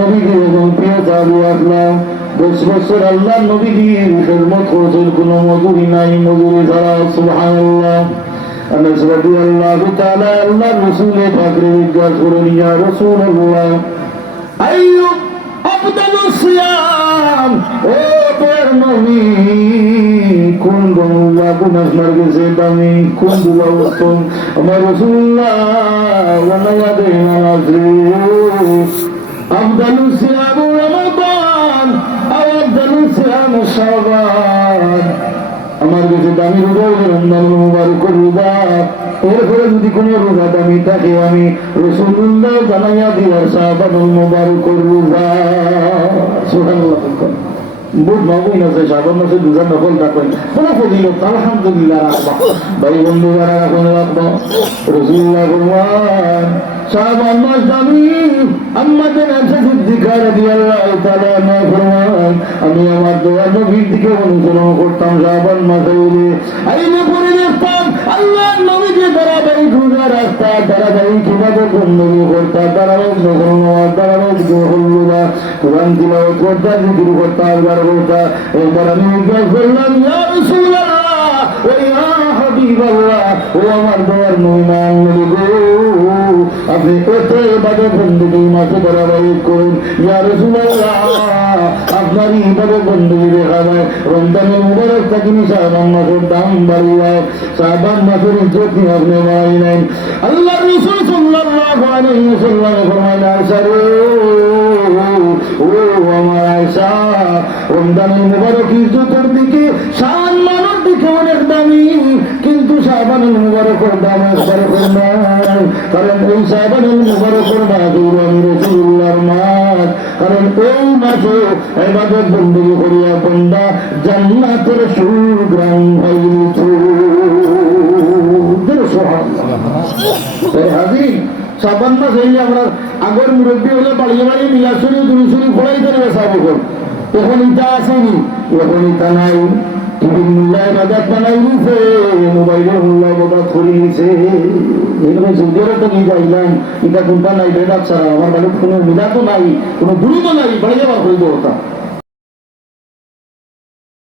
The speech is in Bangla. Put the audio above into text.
নবীজি এবং প্রিয় সাহাবী আসলাম 10 বছর আল্লাহ নবীজির খেদমত করেছেন, কোনো মজুরি নাই, মজুরি ছাড়া। সুবহানাল্লাহ। আনাস রাদিয়াল্লাহু তাআলা আল্লাহ রাসূলের পাকরে জিজ্ঞাসা করেন, ইয়া রাসূলুল্লাহ আইয়ু আফদালুস সিয়াম, ও তোর নবী কোন গুনাহ গুনাহ মার্গেছে দামি কোন গুনাহ উত্তম? আমার রাসূলুল্লাহ ওয়ালা দেনা নাজরি আফদালুস সিয়াম রমাদান আও আফদালুস সিয়াম শাবান, আমার কাছে দামি রোজা রমজান মুবারকের রোজা, এরপরে যদি কোনো রোজা দামি থাকে আমি রাসূলুল্লাহ জানাইয়া দিলাম শাবানুল মুবারকের রোজা। সুবহানাল্লাহ। বুধ নবীন আছে শাবান মাসে রোজা নফল থাকেন, কোনো ফজিলত আলহামদুলিল্লাহ রাখবা। ভাই বন্ধু যারা এখন রাখবা, রাসূলুল্লাহ ফরমান শাবান মাস দামি। আম্মাদের আছে সিদ্দিকা রাদিয়াল্লাহু তাআলা আনহা ফরমান আমি আমার দোয়া নবীর দিকে অনুসরণ করতাম শাবান মাসে হলে আইনে পড়ে দেখতাম আল্লাহর নবীকে ধারাবাহিক রোজা রাখতা, ধারাবাহিক ইবাদত বন্দেগী করতা, ধারাবাহিক নফল নামাজ, ধারাবাহিক রোজা, কোরআন তিলাওয়াত করতা, জিকির করতা, আজকার করতা। এরপর আমি জিজ্ঞাসা করলাম, ইয়া রাসূলুল্লাহ ওয়া ইয়া হাবিবাল্লাহ, ও আমার দোয়ার নবী নবী গো, আপনি কত ইবাদত বন্দেগী মাসে ধারাবাহিক করুন। ইয়া রাসূলুল্লাহ আপনার ইবাদত বন্দেগী দেখা যায় রমজানের মুবারক থাকিনি শাবান মাসের দাম বাড়িয়ে যায়, শাবান মাসের ইজ্জত আপনি বাড়াই নেন। আল্লাহ রাসূল সাল্লাল্লাহু আলাইহি ওয়াসাল্লাম ফরমালেন, আয়েশা রে, ও আমার আয়েশা, রমজানের মুবারক ইজ্জতের দিকে শাবান মাসের দিকে অনেক দামি, কিন্তু শাবানুল মুবারকের দাম একবারে কম নয়, কারণ এই শাবানুল মুবারকের মাস আমি রাসূলুল্লাহর মাস, কারণ এই মাসে ইবাদত বন্দেগী করিয়া বান্দা জান্নাতের সুগ্রাম পাইছে। শাবান মাস হইলে আমরা আগের মুরব্বী হলে বাড়িয়ে বাড়িয়ে মিলাশুরি দুরুশুরি ফোড়াই ধরে সাবো কর, এখন ইটা আসেনি, এখন ইটা নাই। টিভির মূল্যায় বাজার বানাই নিছে, মোবাইলের মূল্যায় বাজার করে নিছে। এরকম সৌদিয়ারে তো নিয়ে যাইলাম, এটা কোনটা নাই বেদাত ছাড়া আমার বাড়ির কোনো মিলা তো নাই, কোনো গুরু তো নাই, বাড়ি যাবার হইব ওটা।